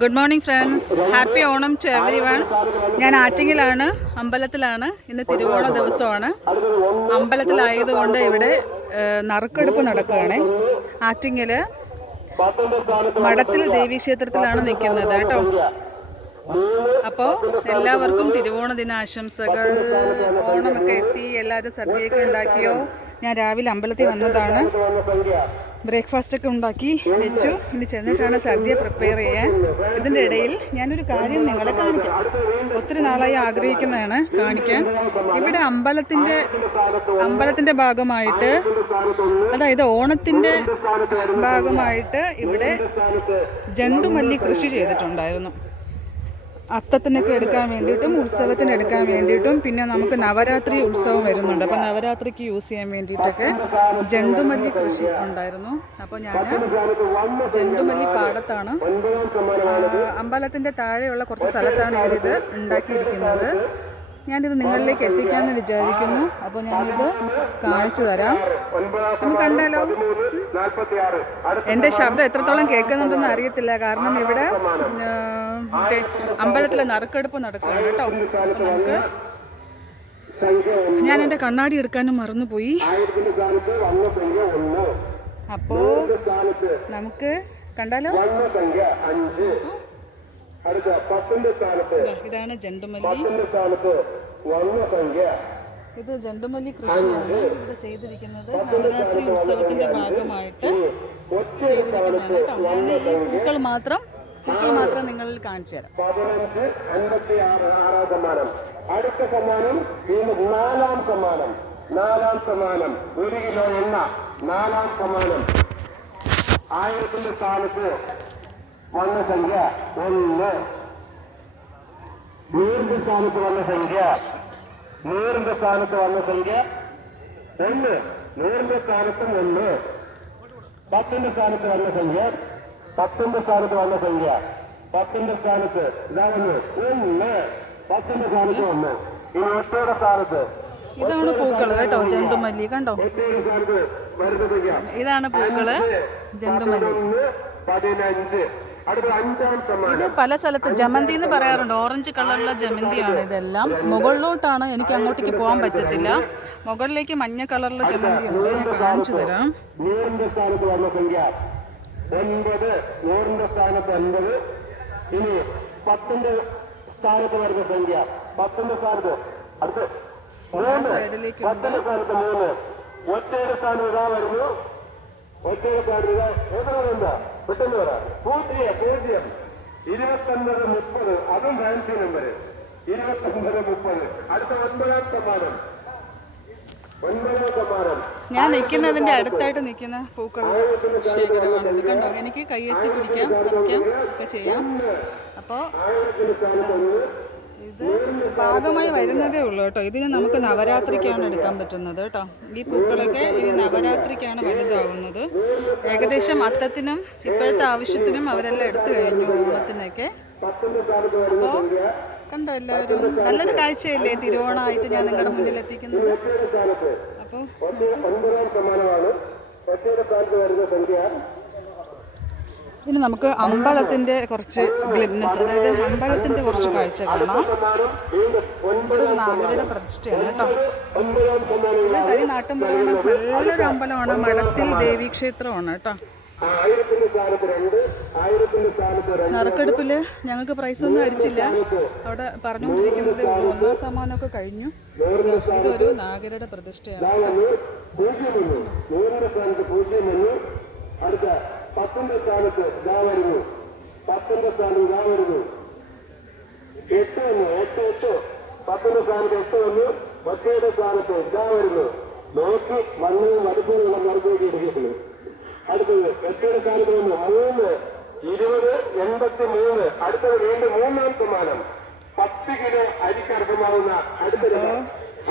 Good morning friends, happy Onam to every. ഞാൻ ആറ്റിങ്ങിലാണ്, അമ്പലത്തിലാണ്. ഇന്ന് തിരുവോണ ദിവസമാണ്. അമ്പലത്തിലായതുകൊണ്ട് ഇവിടെ നറുക്കെടുപ്പ് നടക്കുകയാണ്. ആറ്റിങ്ങിൽ മഠത്തിൽ ദേവീക്ഷേത്രത്തിലാണ് നിൽക്കുന്നത് കേട്ടോ. അപ്പോൾ എല്ലാവർക്കും തിരുവോണ ദിനാശംസകൾ. ഓണമൊക്കെ എത്തി, എല്ലാവരും സദ്യയൊക്കെ ഉണ്ടാക്കിയോ? ഞാൻ രാവിലെ അമ്പലത്തിൽ വന്നതാണ്, ബ്രേക്ക്ഫാസ്റ്റൊക്കെ ഉണ്ടാക്കി വെച്ചു. ഇനി ചെന്നിട്ടാണ് സദ്യ പ്രിപ്പയർ ചെയ്യാൻ. ഇതിൻ്റെ ഇടയിൽ ഞാനൊരു കാര്യം നിങ്ങളെ കാണിക്കാം. ഒത്തിരി നാളായി ആഗ്രഹിക്കുന്നതാണ് കാണിക്കാൻ. ഇവിടെ അമ്പലത്തിൻ്റെ ഭാഗമായിട്ട്, അതായത് ഓണത്തിൻ്റെ ഭാഗമായിട്ട് ഇവിടെ ജണ്ടുമല്ലി കൃഷി ചെയ്തിട്ടുണ്ടായിരുന്നു. അത്തത്തിനൊക്കെ എടുക്കാൻ വേണ്ടിയിട്ടും ഉത്സവത്തിന് എടുക്കാൻ വേണ്ടിയിട്ടും പിന്നെ നമുക്ക് നവരാത്രി ഉത്സവം വരുന്നുണ്ട്. അപ്പോൾ നവരാത്രിക്ക് യൂസ് ചെയ്യാൻ വേണ്ടിയിട്ടൊക്കെ ജണ്ടുമല്ലി കൃഷി ഉണ്ടായിരുന്നു. അപ്പോൾ ഞാൻ ജണ്ടുമല്ലി പാടത്താണ്, അമ്പലത്തിൻ്റെ താഴെയുള്ള കുറച്ച് സ്ഥലത്താണ് ഇവരിത് ഉണ്ടാക്കിയിരിക്കുന്നത്. ഞാനിത് നിങ്ങളിലേക്ക് എത്തിക്കാമെന്ന് വിചാരിക്കുന്നു. അപ്പോൾ ഞാനിത് കാണിച്ചു തരാം, നമുക്ക് കണ്ടാലോ. എൻ്റെ ശബ്ദം എത്രത്തോളം കേൾക്കുന്നുണ്ടെന്ന് അറിയത്തില്ല, കാരണം ഇവിടെ അമ്പലത്തിലെ നറുക്കെടുപ്പ് നടക്കുകയാണ് കേട്ടോ. നമുക്ക് ഞാൻ എൻ്റെ കണ്ണാടി എടുക്കാനും മറന്നുപോയി. അപ്പോൾ നമുക്ക് കണ്ടാലോ. ഇതാണ് ജണ്ടുമല്ലി. ഇത് ജണ്ടുമല്ലി കൃഷിയാണ് ഇവിടെ ചെയ്തിരിക്കുന്നത്. നവരാത്രി ഉത്സവത്തിന്റെ ഭാഗമായിട്ട് ചെയ്തിരിക്കുന്നതാണ് കേട്ടോ. ഞാൻ ഈ പൂക്കൾ മാത്രം നിങ്ങളിൽ കാണിച്ചു തരാം. അടുത്ത സമ്മാനം നാലാം സമ്മാനം 1 കിലോ എണ്ണ. 4-ാം സമ്മാനം 1000ന്റെ സ്ഥാനത്ത് വന്ന സംഖ്യ 1. 100ന്റെ സ്ഥാനത്ത് വന്ന സംഖ്യ 100ന്റെ സ്ഥാനത്ത് വന്ന സംഖ്യ 1. 100ന്റെ സ്ഥാനത്തും 1. 10ന്റെ സ്ഥാനത്ത് വന്ന സംഖ്യ 10ന്റെ സ്ഥാനത്ത് വന്ന സംഖ്യ 10ന്റെ സ്ഥാനത്ത് ഇതാ 1. 10ന്റെ സ്ഥാനത്ത് 1. ഇനി 8യുടെ സ്ഥാനത്ത് ഇതാണ് പൂക്കള് കേട്ടോ, ജണ്ടുമല്ലി കണ്ടോ. ഇതാണ് പൂക്കള് ജണ്ടുമല്ലി. 15. ഇത് പല സ്ഥലത്ത് ജമന്തി എന്ന് പറയാറുണ്ട്. ഓറഞ്ച് കളറുള്ള ജമന്തിയാണ് ഇതെല്ലാം. മുകളിലോട്ടാണ്, എനിക്ക് അങ്ങോട്ടേക്ക് പോകാൻ പറ്റത്തില്ല. മുകളിലേക്ക് മഞ്ഞ കളറുള്ള ജമന്തി ഉണ്ട്, ഞാൻ കാണിച്ചു തരാം. 100ന്റെ സ്ഥാനത്ത് വന്ന സംഖ്യ 9. 100ന്റെ സ്ഥാനത്ത് 9. ഇനി 10ന്റെ സ്ഥാനത്ത് വരുന്ന സംഖ്യ 10ന്റെ സ്ഥാനത്ത് അടുത്ത് 3. 10ന്റെ സ്ഥാനത്ത് 3. ഒറ്റയുടെ സ്ഥാനത്ത് ഇതാ വരുന്നു. ഒറ്റയുടെ സ്ഥാനത്ത് ഇതാ എന്താ പെട്ടെന്ന് വരാം. 0. 29, 30. അതും ഫാൻസി നമ്പർ. 29, 30. അടുത്ത 9-ാം സമ്മാനം. 9-ാം സമ്മാനം. ഞാൻ നിൽക്കുന്നതിൻ്റെ അടുത്തായിട്ട് നിൽക്കുന്ന പൂക്കൾ ശേഖരമാണ് ഇത് കണ്ടോ. എനിക്ക് കയ്യെത്തി പിടിക്കാം, പറിക്കാം ഒക്കെ ചെയ്യാം. അപ്പോൾ ഇത് പാകമായി വരുന്നതേ ഉള്ളൂ കേട്ടോ. ഇതിന് നമുക്ക് നവരാത്രിക്കാണ് എടുക്കാൻ പറ്റുന്നത് കേട്ടോ. ഈ പൂക്കളൊക്കെ ഈ നവരാത്രിക്കാണ് വലുതാവുന്നത്. ഏകദേശം അത്തത്തിനും ഇപ്പോഴത്തെ ആവശ്യത്തിനും അവരെല്ലാം എടുത്തു കഴിഞ്ഞു, ഓണത്തിനൊക്കെ. അപ്പോൾ കണ്ടോ, എല്ലാവരും നല്ലൊരു കാഴ്ചയല്ലേ തിരുവോണമായിട്ട് ഞാൻ നിങ്ങളുടെ മുന്നിൽ എത്തിക്കുന്നത്. അപ്പോൾ ഇനി നമുക്ക് അമ്പലത്തിൻ്റെ കുറച്ച് ഗ്ലിംനസ്, അതായത് അമ്പലത്തിൻ്റെ കുറച്ച് കാഴ്ച കാണാം. ഇവിടെ ഒരു നാഗരുടെ പ്രതിഷ്ഠയാണ് കേട്ടോ. ഇത് തനി നാട്ടുമ്പലമാണ്, നല്ലൊരു അമ്പലമാണ്. മഠത്തിൽ ദേവീക്ഷേത്രമാണ് കേട്ടോ. നറുക്കെടുപ്പിൽ ഞങ്ങൾക്ക് പ്രൈസൊന്നും അടിച്ചില്ല, അവിടെ പറഞ്ഞുകൊണ്ടിരിക്കുന്നതേ ഉള്ളൂ. 1-ാം സമ്മാനമൊക്കെ കഴിഞ്ഞു. ഇതൊരു നാഗരുടെ പ്രതിഷ്ഠയാണ്. അടുത്ത 10ന്റെ സ്ഥാനത്ത് ഇതാ വരുന്നു. 10ന്റെ സ്ഥാനത്ത് ഇതാ വരുന്നു. 8 വന്നു. 8. 10ന്റെ സ്ഥാനത്ത് 8 വന്നു. 10യുടെ സ്ഥാനത്ത് ഇതാ വരുന്നു. നോക്കി മണ്ണും വലുപ്പമുള്ള മറുപടി എടുക്കുന്നു. അടുത്തത് 8യുടെ സ്ഥാനത്ത് വന്നു. 3. 20, 83. അടുത്തത് വീണ്ടും 3-ാം സമ്മാനം 10 കിലോ അരിക്കർഹമാവുന്ന അടുത്തത്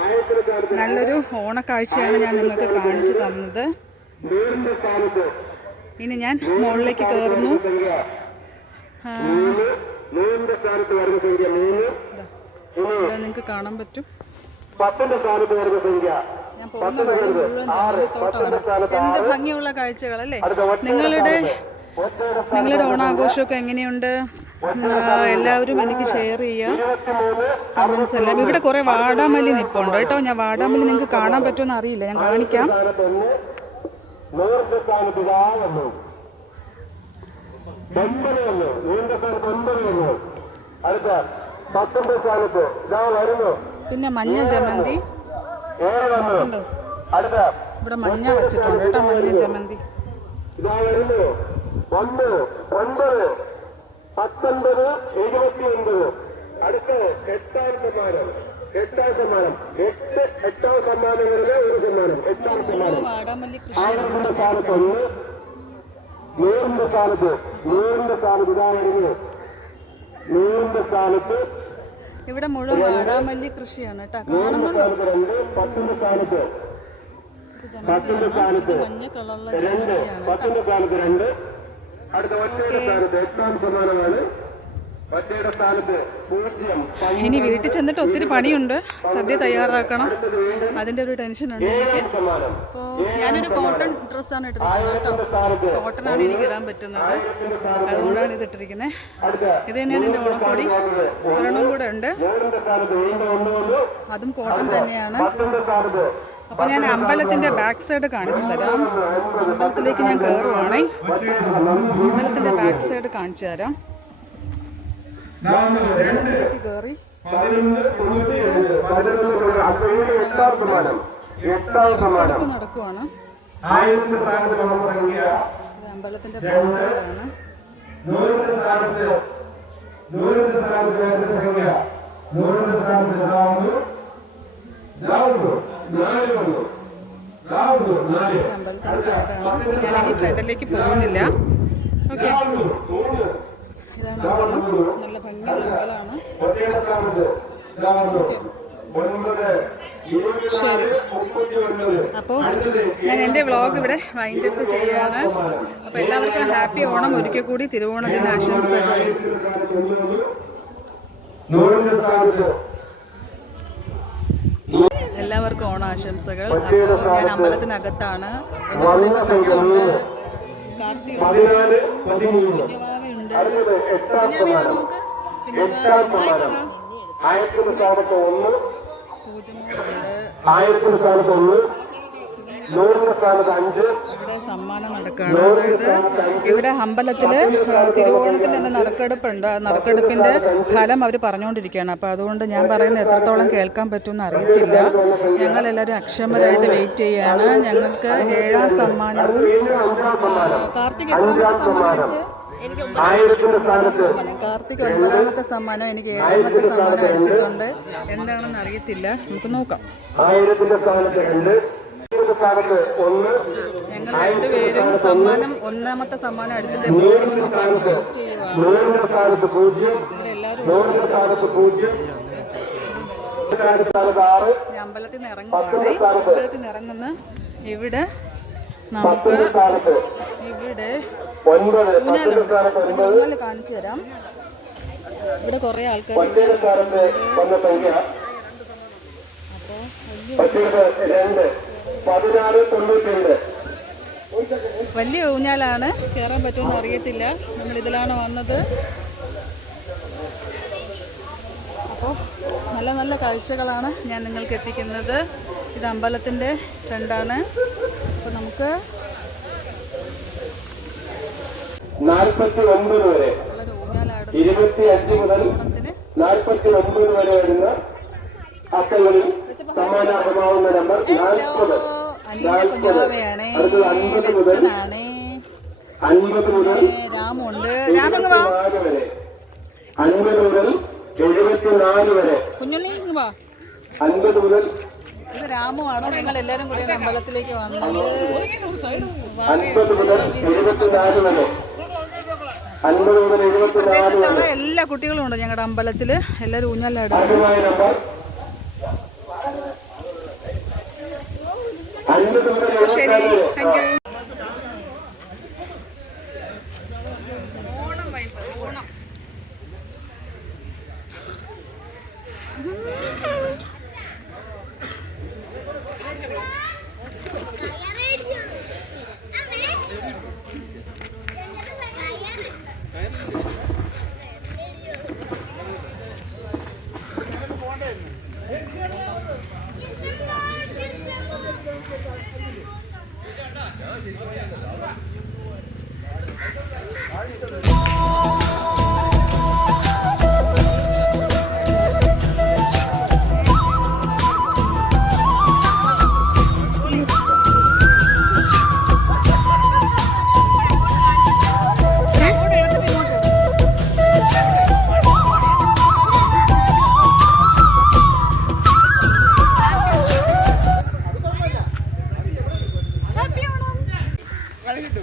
1000ന്റെ സ്ഥാനത്ത്. നല്ലൊരു ഓണക്കാഴ്ചയാണ് ഞാൻ നിങ്ങൾക്ക് കാണിച്ചു തന്നത്. 100ന്റെ സ്ഥാനത്ത് ഇനി ഞാൻ മുകളിലേക്ക് കയറുന്നു. 3ന്റെ സ്ഥാനത്ത് വരുന്ന സംഖ്യ 3. ഇവിടെ നിങ്ങൾക്ക് കാണാൻ പറ്റും. 10ന്റെ സ്ഥാനത്ത് വരുന്ന സംഖ്യ ഞാൻ പോകുന്ന വഴി മുഴുവൻ ജമന്തിത്തോട്ടമാണ്. എന്ത് ഭംഗിയുള്ള കാഴ്ചകളല്ലേ. നിങ്ങളുടെ ഓണാഘോഷമൊക്കെ എങ്ങനെയുണ്ട്? എല്ലാവരും എനിക്ക് ഷെയർ ചെയ്യാം, കമൻസ് എല്ലാം. ഇവിടെ കുറേ വാടാമല്ലി നിൽപ്പുണ്ട് കേട്ടോ. ഞാൻ വാടാമല്ലി നിങ്ങൾക്ക് കാണാൻ പറ്റുമെന്ന് അറിയില്ല, ഞാൻ കാണിക്കാം. പിന്നെ മഞ്ഞ ജമന്തി ഉണ്ട്, ഇവിടെ മഞ്ഞ വെച്ചിട്ടുണ്ട് കേട്ടോ, മഞ്ഞ ജമന്തി. 19, 79. അടുത്ത 8ാം സമ്മാനം. 8ാം സമ്മാനം. 8ാം സമ്മാനങ്ങളിലെ ഒരു സമ്മാനം. 8ാം സമ്മാനം. 1000ന്റെ സ്ഥാനത്ത് 1, 100ന്റെ സ്ഥാനത്ത് ഇതാ വരുന്നു. 100ന്റെ സ്ഥാനത്ത് ഇവിടെ മുഴുവൻ വാടാമല്ലി കൃഷിയാണ് കേട്ടോ, കാണുന്നുണ്ടോ? 10ന്റെ സ്ഥാനത്ത് മഞ്ഞ കളറുള്ള 2, 10ന്റെ സ്ഥാനത്ത് 2. അടുത്ത ഒറ്റയുടെ സ്ഥാനത്ത് 8ാം സമ്മാനമാണ്. ഒറ്റയുടെ സ്ഥാനത്ത് 0. ഇനി വീട്ടിൽ ചെന്നിട്ട് ഒത്തിരി പണിയുണ്ട്, സദ്യ തയ്യാറാക്കണം, അതിൻ്റെ ഒരു ടെൻഷനുണ്ട് എനിക്ക്. അപ്പോൾ ഞാനൊരു കോട്ടൺ ഡ്രസ്സാണ് ഇട്ടിരിക്കുന്നത് കേട്ടോ, കോട്ടനാണ് എനിക്ക് ഇടാൻ പറ്റുന്നത്, അതുകൊണ്ടാണ് ഇത് ഇട്ടിരിക്കുന്നത്. ഇത് തന്നെയാണ് എൻ്റെ ഓണക്കോടി. ഒരെണ്ണം കൂടെ ഉണ്ട്, അതും കോട്ടൺ തന്നെയാണ്. അപ്പോൾ ഞാൻ അമ്പലത്തിൻ്റെ ബാക്ക് സൈഡ് കാണിച്ചു തരാം. അമ്പലത്തിലേക്ക് ഞാൻ കയറുവാണേ, അമ്പലത്തിൻ്റെ ബാക്ക് സൈഡ് കാണിച്ചു തരാം. അമ്പലത്തിലേക്ക് കയറി നടക്കുവാണ്. അമ്പലത്തിൻ്റെ ബാക്ക് സൈഡാണ്. അമ്പലത്തിൻ്റെ സൈഡാണ്. ഞാനിനി ഫ്രണ്ടിലേക്ക് പോകുന്നില്ല. ഓക്കെ, ഇതാണ് അമ്പലം, നല്ല ഭംഗിയുള്ള അമ്പലമാണ്. ശരി, അപ്പോൾ ഞാൻ എൻ്റെ വ്ളോഗ് ഇവിടെ വൈൻഡ് അപ്പ് ചെയ്യുകയാണ്. അപ്പോൾ എല്ലാവർക്കും ഹാപ്പി ഓണം, ഒരിക്കൽ കൂടി തിരുവോണത്തിന് ആശംസകൾ. എല്ലാവർക്കും ഓണാശംസകൾ. അപ്പോൾ ഞാൻ അമ്പലത്തിനകത്താണ്, എൻ്റെ കൂടെ ഇപ്പോൾ സച്ചുണ്ട്, കാർത്തിയുണ്ട്, കുഞ്ഞുമാവയുണ്ട്. കുഞ്ഞാവ നോക്ക്, പൂജമോളുണ്ട്. ഇവിടെ സമ്മാനം നടക്കുകയാണ്. അതായത് ഇവിടെ അമ്പലത്തിൽ തിരുവോണത്തിന് തന്നെ നറുക്കെടുപ്പുണ്ട്. നറുക്കെടുപ്പിൻ്റെ ഫലം അവർ പറഞ്ഞുകൊണ്ടിരിക്കുകയാണ്. അപ്പോൾ അതുകൊണ്ട് ഞാൻ പറയുന്നത് എത്രത്തോളം കേൾക്കാൻ പറ്റുമെന്ന് അറിയത്തില്ല. ഞങ്ങളെല്ലാവരും അക്ഷമരായിട്ട് വെയിറ്റ് ചെയ്യുകയാണ്. ഞങ്ങൾക്ക് 7ാം സമ്മാനവും കാർത്തിക് എത്രാമത്തെ സമ്മാനം? കാർത്തിക് 9ാമത്തെ സമ്മാനം, എനിക്ക് 7ാമത്തെ സമ്മാനം അടിച്ചിട്ടുണ്ട്. എന്താണെന്ന് അറിയത്തില്ല, നമുക്ക് നോക്കാം. ഞങ്ങൾ രണ്ടുപേരും സമ്മാനം 1ാമത്തെ സമ്മാനം അടിച്ചിട്ട് വെയിറ്റ് ചെയ്യുവാണ്. അമ്പലത്തിൽ നിന്ന് ഇറങ്ങുവാണ്. അമ്പലത്തിൽ നിന്ന് ഇറങ്ങുന്ന ഇവിടെ നമുക്ക് ഇവിടെ ഊഞ്ഞാല് കാണിച്ചു തരാം. ഇവിടെ കുറേ ആൾക്കാർ. വലിയ ഊഞ്ഞാലാണ്, കയറാൻ പറ്റുമെന്ന് അറിയത്തില്ല. നമ്മളിതിലാണ് വന്നത്. അപ്പോൾ നല്ല നല്ല കാഴ്ചകളാണ് ഞാൻ നിങ്ങൾക്ക് എത്തിക്കുന്നത്. ഇത് അമ്പലത്തിൻ്റെ ഫ്രണ്ടാണ്. അപ്പോൾ നമുക്ക് 49 വരെ, 25 മുതൽ 49 വരെ വരുന്ന അക്കങ്ങളിൽ സമ്മാനാർഹമാവുന്ന നമ്പർ 40. 50 മുതൽ രാമുണ്ട്. 50 മുതൽ 74 വരെ. കുഞ്ഞുണ്ണി വാ. 50 മുതൽ ഇത് രാമുവാണ്. നിങ്ങൾ എല്ലാവരും കൂടി അമ്പലത്തിലേക്ക് വന്നത്. 50 മുതൽ 74 വരെ. 50 മുതൽ 74 വരെ എല്ലാ കുട്ടികളും ഉണ്ട് ഞങ്ങളുടെ അമ്പലത്തിൽ. എല്ലാവരും ഊഞ്ഞാലാടും. നമ്പർ 50 മുതൽ 74 വരെ. Thank you.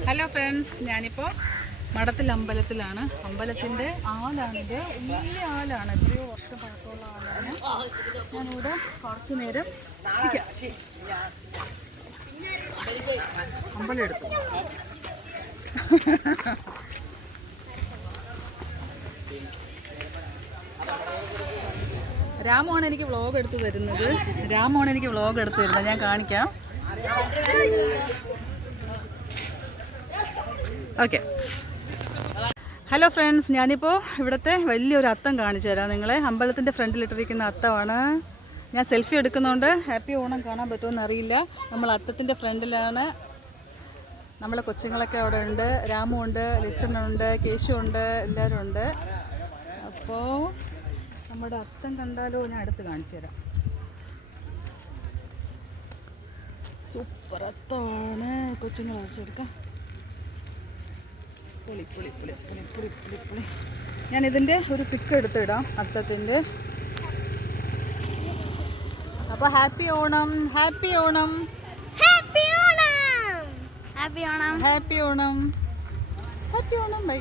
ഹലോ ഫ്രണ്ട്സ്, ഞാനിപ്പോൾ മഠത്തിൽ അമ്പലത്തിലാണ്. അമ്പലത്തിൻ്റെ ആലാണിത്, വലിയ ആലാണ്, എത്രയോ വർഷം പഴക്കമുള്ള ആലാണ്. ഞാനിവിടെ കുറച്ച് നേരം അമ്പലം എടുത്തു. രാമോണ് എനിക്ക് വ്ളോഗ് എടുത്തു തരുന്നത്. ഞാൻ കാണിക്കാം. ഓക്കെ, ഹലോ ഫ്രണ്ട്സ്, ഞാനിപ്പോൾ ഇവിടുത്തെ വലിയൊരു അത്തം കാണിച്ചു തരാം നിങ്ങളെ. അമ്പലത്തിൻ്റെ ഫ്രണ്ടിലിട്ടിരിക്കുന്ന അത്തമാണ്. ഞാൻ സെൽഫി എടുക്കുന്നതുകൊണ്ട് ഹാപ്പി ഓണം കാണാൻ പറ്റുമെന്ന് അറിയില്ല. നമ്മൾ അത്തത്തിൻ്റെ ഫ്രണ്ടിലാണ്. നമ്മളെ കൊച്ചുങ്ങളൊക്കെ അവിടെ ഉണ്ട്. രാമുണ്ട്, ലച്ചനുണ്ട്, കേശുണ്ട്, എല്ലാവരും ഉണ്ട്. അപ്പോൾ നമ്മുടെ അത്തം കണ്ടാലോ? ഞാൻ അടുത്ത് കാണിച്ചു തരാം. സൂപ്പർ അത്തമാണ്. കൊച്ചുങ്ങൾ വെച്ചെടുക്കാം. പുളി പുളി പുളി പുളി പുളി പുളി പുളി. ഞാൻ ഇതിൻ്റെ ഒരു പിക്ക് എടുത്തിടാം അത്തത്തിൻ്റെ. അപ്പോൾ happy Onam, happy Onam, happy Onam, happy Onam, happy Onam, happy Onam. By.